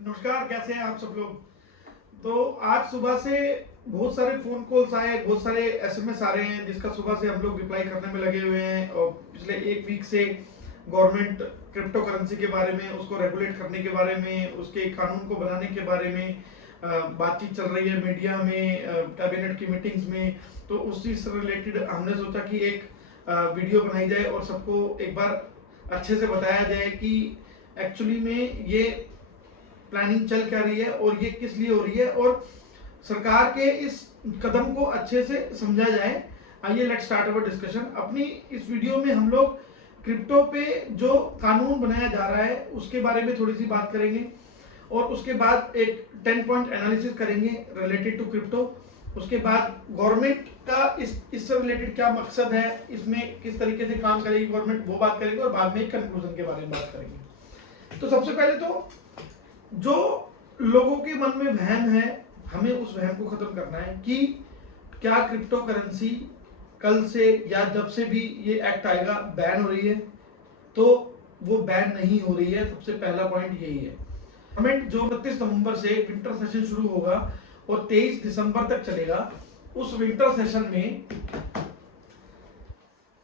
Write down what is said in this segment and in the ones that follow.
नमस्कार, कैसे हैं आप सब लोग। तो आज सुबह से बहुत सारे फोन कॉल्स आए, बहुत सारे एसएमएस आ रहे हैं जिसका सुबह से हम लोग रिप्लाई करने में लगे हुए हैं। और पिछले एक वीक से गवर्नमेंट क्रिप्टो करेंसी के बारे में, उसको रेगुलेट करने के बारे में, उसके कानून को बनाने के बारे में बातचीत चल रही है मीडिया में, कैबिनेट की मीटिंग्स में। तो उस चीज से रिलेटेड हमने सोचा कि एक वीडियो बनाई जाए और सबको एक बार अच्छे से बताया जाए कि एक्चुअली में ये प्लानिंग चल क्या रही है और ये किस लिए हो रही है, और सरकार के इस कदम को अच्छे से समझा जाए। आइए लेट्स स्टार्ट अवर डिस्कशन। अपनी इस वीडियो में हम लोग क्रिप्टो पे जो कानून बनाया जा रहा है उसके बारे में थोड़ी सी बात करेंगे, और उसके बाद एक 10 पॉइंट एनालिसिस करेंगे रिलेटेड टू क्रिप्टो। उसके बाद गवर्नमेंट का इससे रिलेटेड क्या मकसद है, इसमें किस तरीके से काम करेगी गवर्नमेंट, वो बात करेंगे, और बाद में एक कंक्लूजन के बारे में बात करेंगे। तो सबसे पहले तो जो लोगों के मन में वहम है, हमें उस वहम को खत्म करना है कि क्या क्रिप्टो करेंसी कल से या जब से भी ये एक्ट आएगा बैन हो रही है। तो वो बैन नहीं हो रही है। सबसे पहला पॉइंट यही है। गवर्नमेंट जो 29 नवंबर से विंटर सेशन शुरू होगा और 23 दिसंबर तक चलेगा, उस विंटर सेशन में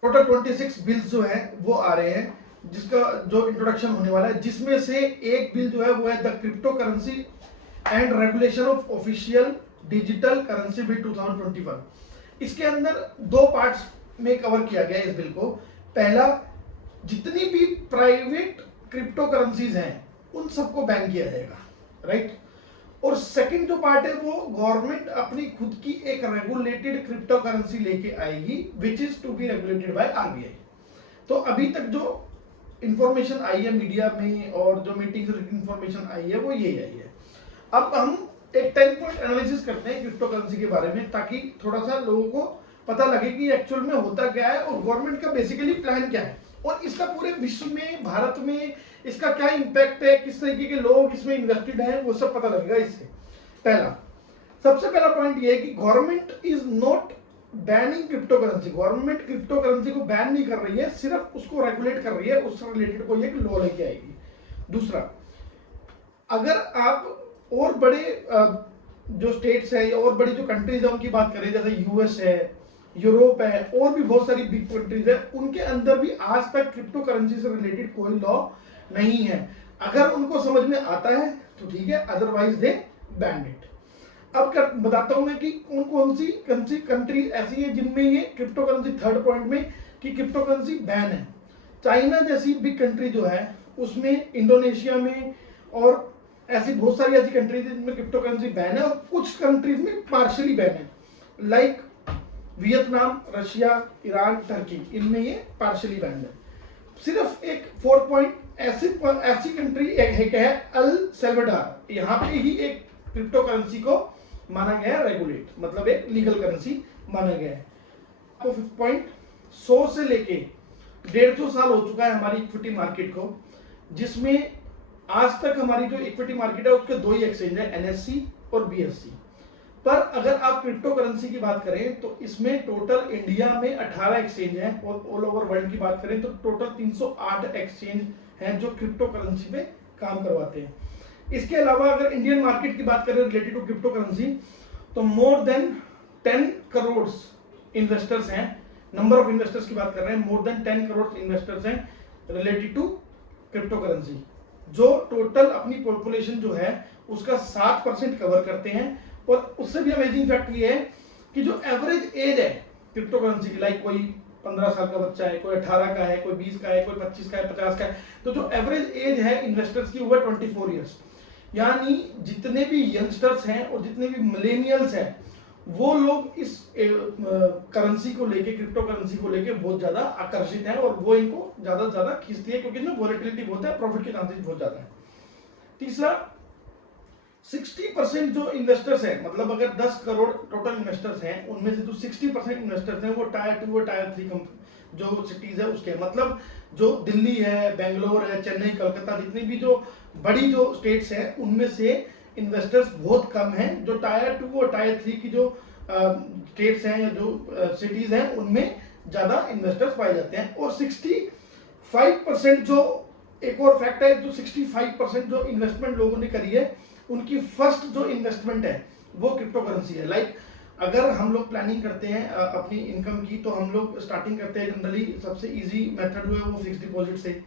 टोटल 26 बिल्स जो है वो आ रहे हैं, जिसका जो इंट्रोडक्शन होने वाला है, जिसमें से एक बिल जो है वो है the crypto currency and regulation of official digital currency bill 2021। इसके अंदर दो पार्ट्स में कवर किया गया है इस बिल को। पहला, जितनी भी प्राइवेट क्रिप्टो करेंसीज हैं उन सबको बैन किया जाएगा, राइट। और सेकंड जो पार्ट है वो गवर्नमेंट अपनी खुद की एक रेगुलेटेड क्रिप्टो करेंसी लेके आएगी which is to be regulated by RBI. तो अभी तक जो इंफॉर्मेशन आई है मीडिया में और जो मीटिंग से इंफॉर्मेशन आई है वो यही आई है। अब हम एक 10 पॉइंट एनालिसिस करते हैं क्रिप्टो करेंसी के बारे में, ताकि थोड़ा सा लोगों को पता लगे कि एक्चुअल में होता क्या है और गवर्नमेंट का बेसिकली प्लान क्या है, और इसका पूरे विश्व में, भारत में इसका क्या इम्पैक्ट है, किस तरीके के लोग इसमें इन्वेस्टेड हैं, वो सब पता लगेगा इससे। सबसे पहला पॉइंट ये है कि government is not banning crypto currency. Government crypto currency को बैन नहीं कर रही है, सिर्फ उसको रेगुलेट कर रही है, उससे रिलेटेड कोई एक लॉ लेके आएगी। दूसरा, अगर आप और बड़े जो स्टेट्स है और बड़ी जो कंट्रीज है उनकी बात करें, जैसे यूएस है, यूरोप है, और भी बहुत सारी बिग कंट्रीज है, उनके अंदर भी आज तक क्रिप्टो करेंसी से रिलेटेड कोई लॉ नहीं है। अगर उनको समझ में आता है तो ठीक है, अदरवाइज दे बैंड इट। अब बताता हूं मैं कि कौन सी कंट्री ऐसी है जिनमें ये क्रिप्टो करेंसी, थर्ड पॉइंट में, कि क्रिप्टो करेंसी बैन है। चाइना जैसी बिग कंट्री जो है उसमें, इंडोनेशिया में, और ऐसी बहुत सारी ऐसी कंट्रीज जिनमें क्रिप्टो करेंसी बैन है, और कुछ कंट्रीज में पार्शियली बैन है, like Vietnam, Russia, Iran, Turkey, इनमें ये पार्शियली बैन है। सिर्फ एक 4 पॉइंट ऐसी कंट्री एक है अल सल्वाडोर, यहाँ पे ही एक क्रिप्टो करेंसी को माना गया है रेगुलेट, मतलब एक लीगल करेंसी माना गया है। तो 5th पॉइंट, 100 से लेके 150 साल हो चुका है हमारी इक्विटी मार्केट को, जिसमें आज तक हमारी जो इक्विटी मार्केट है उसके दो ही एक्सचेंज है, एनएससी और बीएससी। पर अगर आप क्रिप्टो करेंसी की बात करें तो इसमें टोटल इंडिया में 18 एक्सचेंज हैं, और ऑल ओवर वर्ल्ड की बात करें तो टोटल 308 एक्सचेंज हैं जो क्रिप्टो करेंसी पे काम करवाते हैं। इसके अलावा अगर इंडियन मार्केट की बात करें रिलेटेड टू क्रिप्टो करेंसी, तो मोर देन 10 करोड़ इन्वेस्टर्स हैं। नंबर ऑफ इन्वेस्टर्स की बात कर रहे हैं, मोर देन 10 करोड़ इन्वेस्टर्स हैं रिलेटेड टू क्रिप्टो करेंसी, जो टोटल अपनी पॉपुलेशन जो है उसका 7% कवर करते हैं। और उससे भी अमेजिंग फैक्ट ये है कि जो एवरेज एज है क्रिप्टो करेंसी की, लाइक कोई 15 साल का बच्चा है, कोई 18 का है, कोई 20 का है, कोई 25 का है, 50 का है, तो जो एवरेज एज है इन्वेस्टर्स की वो है 24 ईयर्स। यानी जितने भी यंगस्टर्स हैं और जितने भी मिलेनियल्स हैं वो लोग इस करेंसी को लेके, क्रिप्टो करेंसी को लेके बहुत ज्यादा आकर्षित हैं, और वो इनको ज्यादा से ज्यादा खींचती है, क्योंकि इसमें वॉलेटिलिटी बहुत है, प्रॉफिट के चांसेस बहुत ज्यादा है। तीसरा, 60% जो इन्वेस्टर्स हैं, मतलब अगर 10 करोड़ टोटल इन्वेस्टर्स हैं उनमें से जो 60% इन्वेस्टर्स हैं वो टायर 2 और टायर 3 जो सिटीज है उसके, मतलब जो दिल्ली है, बेंगलोर है, चेन्नई, कलकत्ता, जितनी भी जो बड़ी जो स्टेट्स हैं उनमें से इन्वेस्टर्स बहुत कम हैं। जो टायर 2 और टायर 3 की जो स्टेट्स हैं या जो सिटीज हैं उनमें ज्यादा इन्वेस्टर्स पाए जाते हैं। और 65% जो एक और फैक्ट है, जो 65% जो इन्वेस्टमेंट लोगों ने करी है, उनकी फर्स्ट जो इन्वेस्टमेंट है वो क्रिप्टो करेंसी है। लाइक अगर हम लोग प्लानिंग करते हैं अपनी इनकम की, तो हम लोग स्टार्टिंग करते हैं जनरली, सबसे इजी मेथड जो है वो फिक्स डिपॉजिट से।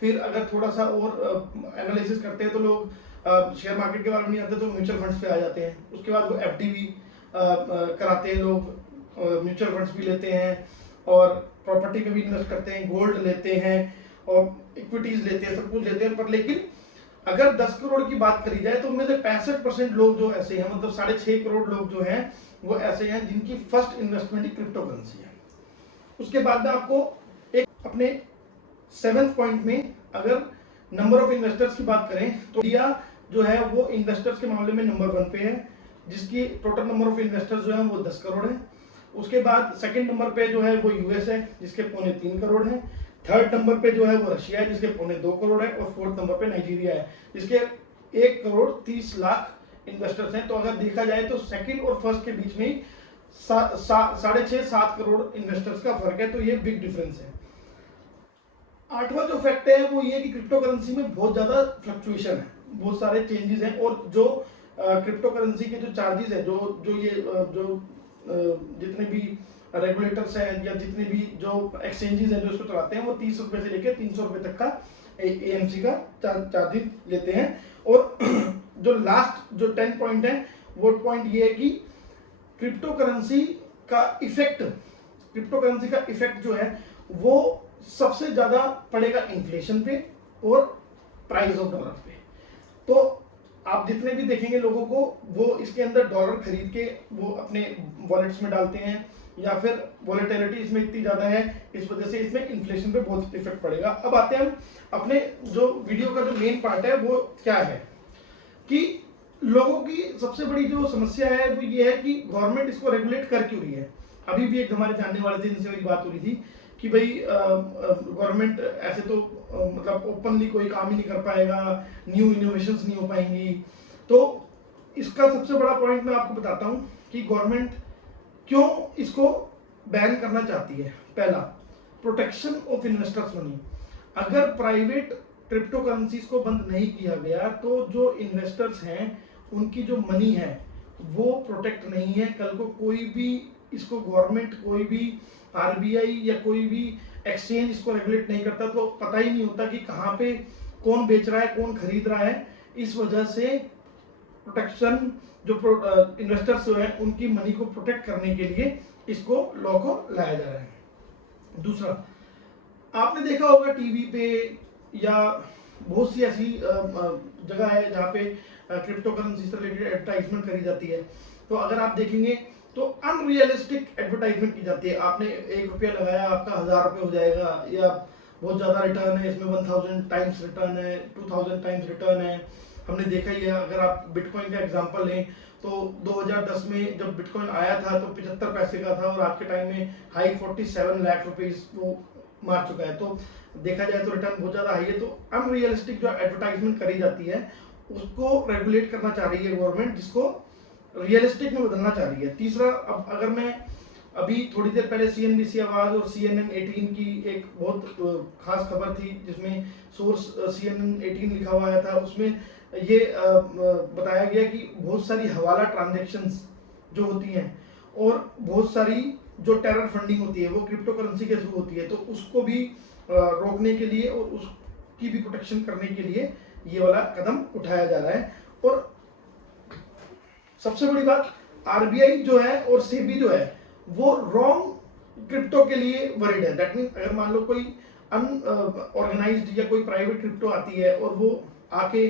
फिर अगर थोड़ा सा और एनालिसिस करते हैं तो लोग शेयर मार्केट के बारे में नहीं आते तो म्यूचुअल फंड्स पे आ जाते हैं। उसके बाद वो एफडी भी कराते हैं लोग, म्यूचुअल फंड्स भी लेते हैं, और प्रॉपर्टी पे भी इन्वेस्ट करते हैं, गोल्ड लेते हैं और इक्विटीज लेते हैं, सब कुछ लेते हैं। पर लेकिन अगर 10 करोड़ की बात करी जाए तो उनमें से 65% लोग जो ऐसे हैं, मतलब 6.5 करोड़ लोग जो हैं वो ऐसे हैं जिनकी फर्स्ट इन्वेस्टमेंट ही क्रिप्टो करेंसी है। उसके बाद में आपको एक अपने 7th पॉइंट में अगर नंबर ऑफ इन्वेस्टर्स की बात करें तो इंडिया जो है वो इन्वेस्टर्स के मामले में नंबर 1 पे है, जिसकी टोटल नंबर ऑफ इन्वेस्टर्स जो है वो 10 करोड़ है। उसके बाद सेकंड नंबर पे जो है वो यूएस है, जिसके 3.25 करोड़ है। थर्ड नंबर पे जो है वो रशिया है, जिसके 2.25 करोड़ है। और फोर्थ नंबर पे नाइजीरिया है, जिसके 1 करोड़ 30 लाख इन्वेस्टर्स हैं। तो अगर देखा जाए तो सेकंड और फर्स्ट के बीच में 6.5-7 करोड़ इन्वेस्टर्स का फर्क है, तो ये बिग डिफरेंस है। 8वां जो फैक्ट है वो ये कि क्रिप्टो करेंसी में बहुत ज्यादा फ्लक्चुएशन है, बहुत सारे चेंजेस हैं। और जो क्रिप्टो करेंसी के जो चार्जेस है, जो जितने भी रेगुलेटर्स हैं या जितने भी जो एक्सचेंजेस हैं जो इसको चलाते हैं, वो 30 रुपए से लेकर 300 रुपए तक का एएमसी का चार्जेस लेते हैं। और जो लास्ट जो 10 पॉइंट है वो पॉइंट ये है कि क्रिप्टो करेंसी का इफेक्ट जो है वो सबसे ज्यादा पड़ेगा इन्फ्लेशन पे और प्राइस ऑफ डॉलर पे। तो आप जितने भी देखेंगे लोगों को, वो इसके अंदर डॉलर खरीद के वो अपने वॉलेट्स में डालते हैं, या फिर वॉलेटिलिटी इसमें इतनी ज्यादा है, इस वजह से इसमें इन्फ्लेशन पे बहुत इफेक्ट पड़ेगा। अब आते हैं हम अपने जो वीडियो का जो मेन पार्ट है वो क्या है, कि लोगों की सबसे बड़ी जो समस्या है वो ये है कि गवर्नमेंट इसको रेगुलेट कर क्यों रही है। अभी भी एक हमारे जानने वाले थे जिनसे मेरी बात हो रही थी कि भाई गवर्नमेंट ऐसे तो मतलब ओपनली कोई काम ही नहीं कर पाएगा, न्यू इनोवेशंस नहीं हो पाएंगी। तो इसका सबसे बड़ा पॉइंट मैं आपको बताता हूं कि गवर्नमेंट क्यों इसको बैन करना चाहती है। पहला, प्रोटेक्शन ऑफ इन्वेस्टर्स मनी। अगर प्राइवेट क्रिप्टो करेंसीज को बंद नहीं किया गया तो जो इन्वेस्टर्स हैं उनकी जो मनी है वो प्रोटेक्ट नहीं है। कल को कोई भी इसको गवर्नमेंट, कोई भी आरबीआई या कोई भी एक्सचेंज इसको रेगुलेट नहीं करता तो पता ही नहीं होता कि कहाँ पे कौन बेच रहा है, कौन खरीद रहा है। इस वजह से प्रोटेक्शन जो इन्वेस्टर्स जो है उनकी मनी को प्रोटेक्ट करने के लिए इसको लॉ को लाया जा रहा है। दूसरा, आपने देखा होगा टीवी पे या बहुत सी ऐसी जगह है जहाँ पे क्रिप्टो करेंसी से रिलेटेड एडवर्टाइजमेंट करी जाती है। तो अगर आप देखेंगे तो अनरियलिस्टिक एडवर्टाइजमेंट की जाती है। आपने 1 रुपया लगाया, आपका 1000 रुपये हो जाएगा, या बहुत ज्यादा रिटर्न है, इसमें 1000 टाइम्स रिटर्न है, 2000 टाइम्स रिटर्न है। हमने देखा ही है, अगर आप बिटकॉइन का एग्जांपल लें तो 2010 में जब बिटकॉइन आया था तो 75 पैसे का था, और आज के टाइम में हाई 47 लाख रुपीज वो मार चुका है। तो देखा जाए तो रिटर्न बहुत ज्यादा हाई है। तो अनरियलिस्टिक जो एडवर्टाइजमेंट करी जाती है उसको रेगुलेट करना चाह रही है गवर्नमेंट, जिसको रियलिस्टिक में बदलना चाह रही है। तीसरा, अब अगर मैं अभी थोड़ी देर पहले सीएनबीसी आवाज और CNN 18 की एक बहुत खास खबर थी जिसमें सोर्स CNN 18 लिखा हुआ आया था, उसमें ये बताया गया कि बहुत सारी हवाला ट्रांजैक्शंस जो होती हैं और बहुत सारी जो टेरर फंडिंग होती है वो क्रिप्टो करेंसी के थ्रू होती है, तो उसको भी रोकने के लिए और उसकी भी प्रोटेक्शन करने के लिए ये वाला कदम उठाया जा रहा है। और सबसे बड़ी बात, आरबीआई जो है और सेबी जो है वो रॉन्ग क्रिप्टो के लिए वरीड है। दैट मीन अगर मान लो कोई अनऑर्गेनाइज्ड या कोई प्राइवेट क्रिप्टो आती है और वो आके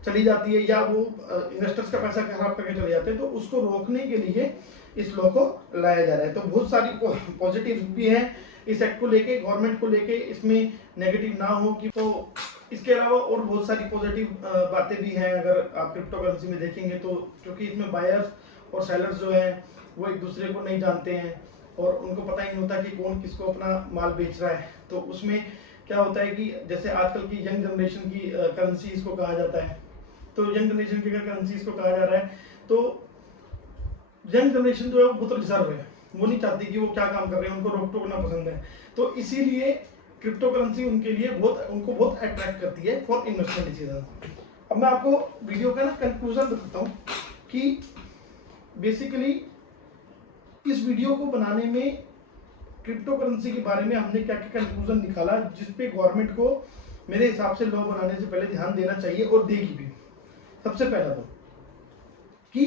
चली जाती है या वो इन्वेस्टर्स का पैसा खराब करके चले जाते हैं, तो उसको रोकने के लिए इस लॉ को लाया जा रहा है। तो बहुत सारी पॉजिटिव भी हैं इस एक्ट को लेके, गवर्नमेंट को लेके, इसमें नेगेटिव ना हो कि। तो इसके अलावा और बहुत सारी पॉजिटिव बातें भी हैं अगर आप क्रिप्टो करेंसी में देखेंगे तो, क्योंकि इसमें बायर्स और सेलर्स जो हैं वो एक दूसरे को नहीं जानते हैं और उनको पता ही नहीं होता कि कौन किसको अपना माल बेच रहा है। तो उसमें क्या होता है कि जैसे आजकल की यंग जनरेशन की करेंसी इसको कहा जाता है, तो यंग जनरेशन की करेंसी इसको कहा जा रहा है। तो यंग जनरेशन जो है वो बहुत रिजर्व है, वो नहीं चाहती कि वो क्या काम कर रहे हैं, उनको रोक टोकना पसंद है। तो इसीलिए क्रिप्टो करेंसी उनके लिए उनको बहुत अट्रैक्ट करती है फॉर इन्वेस्टमेंट डिसीजन। अब मैं आपको वीडियो का ना कंक्लूजन बताता हूँ कि बेसिकली इस वीडियो को बनाने में क्रिप्टो करेंसी के बारे में हमने क्या क्या कंक्लूजन निकाला जिसपे गवर्नमेंट को मेरे हिसाब से लॉ बनाने से पहले ध्यान देना चाहिए और देगी भी। सबसे पहला तो कि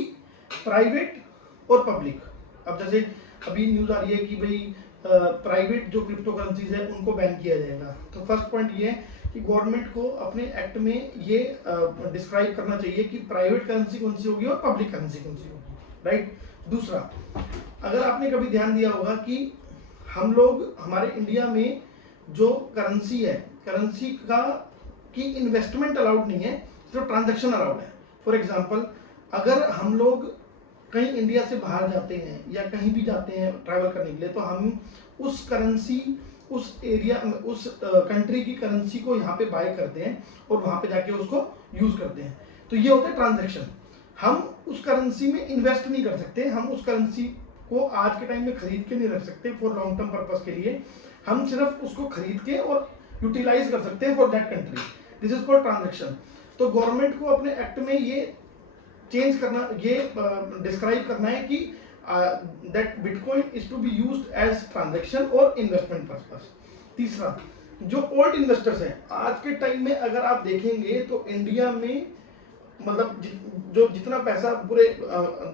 प्राइवेट और पब्लिक, अब जैसे अभी न्यूज़ आ रही है कि भाई प्राइवेट जो क्रिप्टो करेंसीज है उनको बैन किया जाएगा। तो फर्स्ट पॉइंट ये है कि गवर्नमेंट को अपने एक्ट में ये डिस्क्राइब करना चाहिए कि प्राइवेट करेंसी कौन सी होगी और पब्लिक करेंसी कौन सी होगी, राइट। दूसरा, अगर आपने कभी ध्यान दिया होगा कि हम लोग हमारे इंडिया में जो करेंसी है, करेंसी का की इन्वेस्टमेंट अलाउड नहीं है, सिर्फ ट्रांजैक्शन अलाउड है। फॉर एग्जांपल, अगर हम लोग कहीं इंडिया से बाहर जाते हैं या कहीं भी जाते हैं ट्रैवल करने के लिए, तो हम उस करेंसी, उस एरिया, उस कंट्री की करेंसी को यहाँ पे बाय करते हैं और वहाँ पे जाके उसको यूज करते हैं। तो ये होता है ट्रांजैक्शन। हम उस करेंसी में इन्वेस्ट नहीं कर सकते, हम उस करेंसी को आज के टाइम में खरीद के नहीं रख सकते फॉर लॉन्ग टर्म पर्पस के लिए। हम सिर्फ उसको खरीद के और यूटिलाइज कर सकते हैं for that country. This is called transaction. तो गवर्नमेंट को अपने एक्ट में ये चेंज करना, ये डिस्क्राइब करना है कि that bitcoin is to be used as transaction और इन्वेस्टमेंट पर्पस। तीसरा, जो ओल्ड इन्वेस्टर्स हैं आज के टाइम में अगर आप देखेंगे तो इंडिया में मतलब जो जितना पैसा पूरे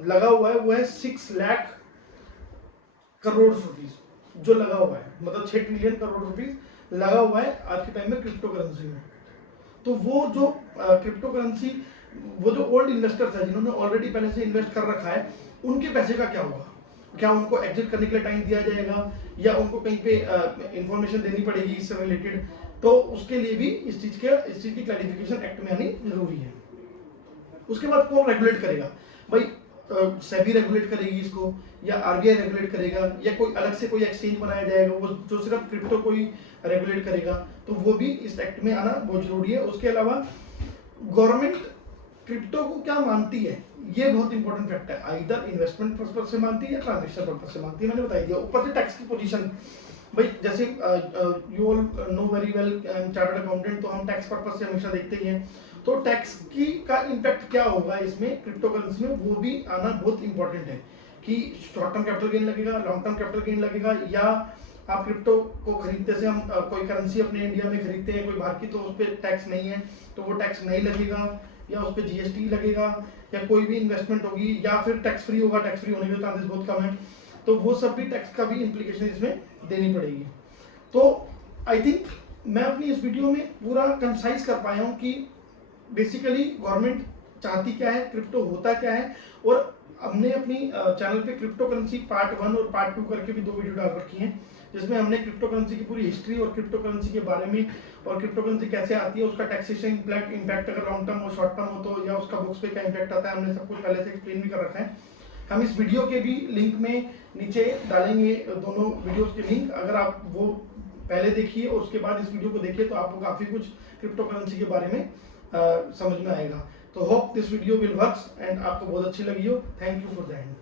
लगा हुआ है वो है 6 लाख करोड़ रुपीस जो लगा हुआ है, मतलब 6 ट्रिलियन करोड़ रुपीस लगा हुआ है आज के टाइम में क्रिप्टो करेंसी में। तो वो जो क्रिप्टो करेंसी, वो जो ओल्ड इन्वेस्टर्स है जिन्होंने ऑलरेडी पहले से इन्वेस्ट कर रखा है, उनके पैसे का क्या होगा? क्या उनको एग्जिट करने के लिए टाइम दिया जाएगा या उनको कहीं पे इंफॉर्मेशन देनी पड़ेगी इससे रिलेटेड? तो उसके लिए भी इस चीज की क्लैरिफिकेशन एक्ट में आनी जरूरी है। उसके बाद कौन रेगुलेट करेगा? भाई सेबी रेगुलेट करेगी इसको या आरबीआई रेगुलेट करेगा या कोई अलग से कोई एक्सचेंज बनाया जाएगा वो जो सिर्फ क्रिप्टो को ही रेगुलेट करेगा? तो वो भी इस एक्ट में आना बहुत जरूरी है। उसके अलावा गवर्नमेंट क्रिप्टो को क्या मानती है, ये बहुत इंपॉर्टेंट फैक्ट है। आइदर इन्वेस्टमेंट पर्पस से मानती है या ट्रांजैक्शन पर्पस से मानती है, मैंने बताई दिया। ऊपर से टैक्स की पोजीशन, भाई जैसे you all know very well, chartered accountant, तो हम टैक्स पर्पस से हमेशा देखते ही हैं। तो टैक्स की का इम्पैक्ट क्या होगा इसमें क्रिप्टो करेंसी में, वो भी आना बहुत इंपॉर्टेंट है कि शॉर्ट टर्म कैपिटल गेन लगेगा, लॉन्ग टर्म कैपिटल गेन लगेगा, या आप क्रिप्टो को खरीदते से, हम कोई करेंसी अपने इंडिया में खरीदते हैं कोई बाहर की, तो उस पर टैक्स नहीं है तो वो टैक्स नहीं लगेगा, या उस पर जीएसटी लगेगा, या कोई भी इन्वेस्टमेंट होगी, या फिर टैक्स फ्री होगा। टैक्स फ्री होने के चांसेस बहुत कम है, तो वो सब भी टैक्स का भी इम्प्लीकेशन इसमें देनी पड़ेगी। तो आई थिंक मैं अपनी इस वीडियो में पूरा कंसाइज कर पाया हूँ कि बेसिकली गवर्नमेंट चाहती क्या है, क्रिप्टो होता क्या है। और हमने अपनी चैनल पे क्रिप्टो करेंसी पार्ट 1 और पार्ट 2 करके भी 2 वीडियो डाल रखी हैं, जिसमें हमने क्रिप्टो करेंसी की पूरी हिस्ट्री और क्रिप्टो करेंसी के बारे में, और क्रिप्टो करेंसी कैसे आती है, उसका टैक्सेशन इम्पैक्ट अगर लॉन्ग टर्म और शॉर्ट टर्म हो तो, या उसका बुक्स पे क्या इम्पैक्ट आता है, हमने सब कुछ पहले से एक्सप्लेन भी कर रखा है। हम इस वीडियो के भी लिंक में नीचे डालेंगे दोनों वीडियोस के लिंक, अगर आप वो पहले देखिए और उसके बाद इस वीडियो को देखिए तो आपको काफ़ी कुछ क्रिप्टो करेंसी के बारे में समझ में आएगा। तो hope this video will works and आपको बहुत अच्छी लगी हो। Thank you for the end.